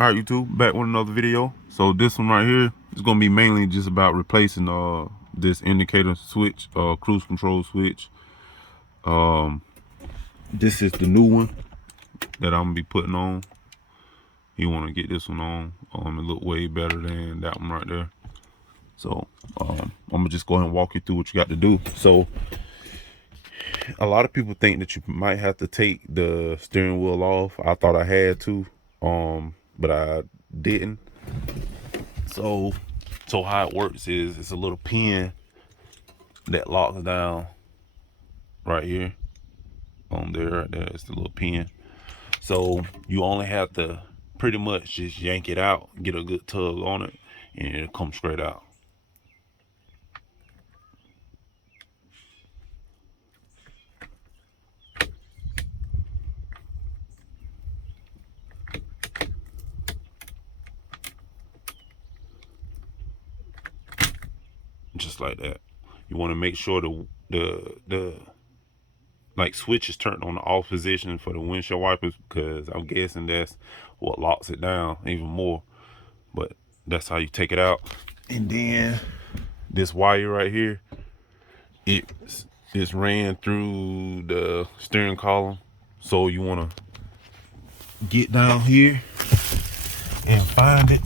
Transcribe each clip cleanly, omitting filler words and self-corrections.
All right, YouTube, back with another video. So this one right here is gonna be mainly just about replacing this indicator switch, cruise control switch. This is the new one that I'm gonna be putting on. You want to get this one on. It look way better than that one right there. So I'm gonna just go ahead and walk you through what you got to do. So a lot of people think that you might have to take the steering wheel off. I thought I had to, but I didn't. So how it works is it's a little pin that locks down right here on there. Right there, it's the little pin. So you only have to pretty much just yank it out, get a good tug on it, and it'll come straight out. Just like that. You want to make sure the like switch is turned on the off position for the windshield wipers, because I'm guessing that's what locks it down even more. But that's how you take it out. And then this wire right here, it's ran through the steering column. So you want to get down here and find it.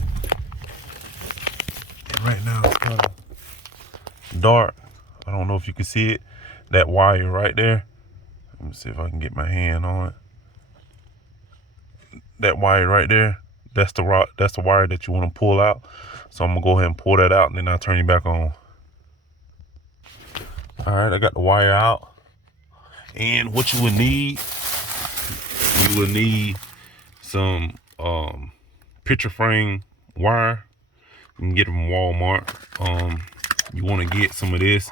And right now it's kind of dark. I don't know if you can see it. That wire right there. Let me see if I can get my hand on it. That wire right there, that's the wire that you want to pull out. So I'm gonna go ahead and pull that out, and then I'll turn you back on. All right, I got the wire out. And what you would need some picture frame wire. You can get them from Walmart. You want to get some of this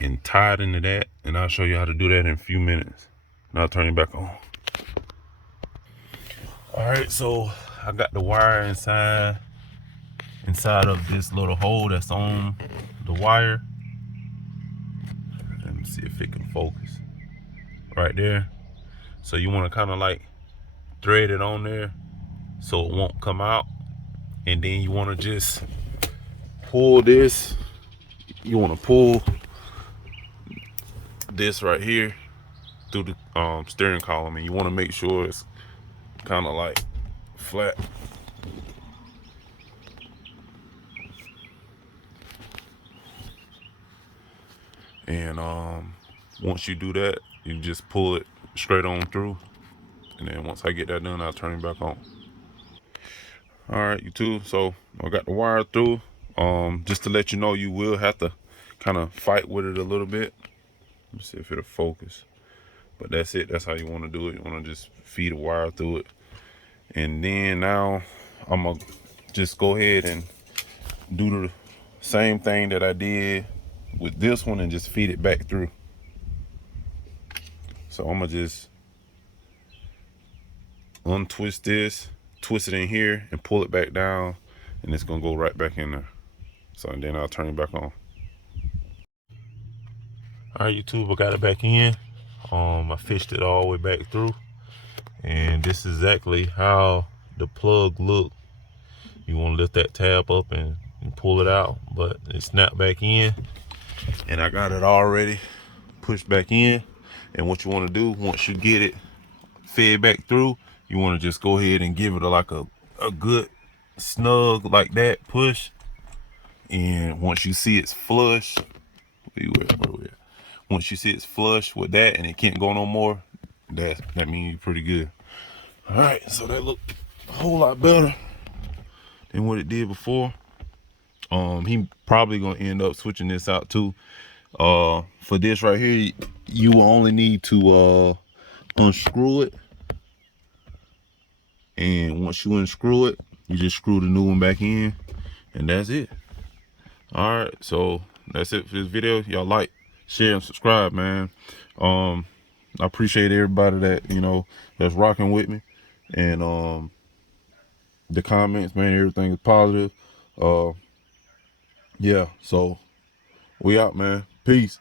and tie it into that, and I'll show you how to do that in a few minutes. And I'll turn you back on. All right, so I got the wire inside of this little hole that's on the wire. Let me see if it can focus. Right there. So you want to kind of like thread it on there so it won't come out. And then you want to just pull this. You want to pull this right here through the steering column, and you want to make sure it's kind of like flat. And once you do that, you just pull it straight on through. And then once I get that done, I'll turn it back on. All right, YouTube, so I got the wire through. Just to let you know, you will have to kind of fight with it a little bit. Let me see if it'll focus. But that's it. That's how you want to do it. You want to just feed a wire through it. And then now I'm going to just go ahead and do the same thing that I did with this one and just feed it back through. So I'm going to just untwist this, twist it in here, and pull it back down. And it's going to go right back in there. So and then I'll turn it back on. All right, YouTube, I got it back in. I fished it all the way back through. And this is exactly how the plug look. You want to lift that tab up and pull it out, but it snapped back in. And I got it already pushed back in. And what you want to do, once you get it fed back through, you want to just go ahead and give it like a good snug like that push. And once you see it's flush, once you see it's flush with that and it can't go no more, that means you're pretty good. All right, so that looked a whole lot better than what it did before. He probably gonna end up switching this out too. For this right here, you will only need to unscrew it, and once you unscrew it, you just screw the new one back in, and that's it. All right, so that's it for this video. Y'all like, share, and subscribe, man. I appreciate everybody that that's rocking with me, and the comments, man, everything is positive. Yeah, so we out, man. Peace.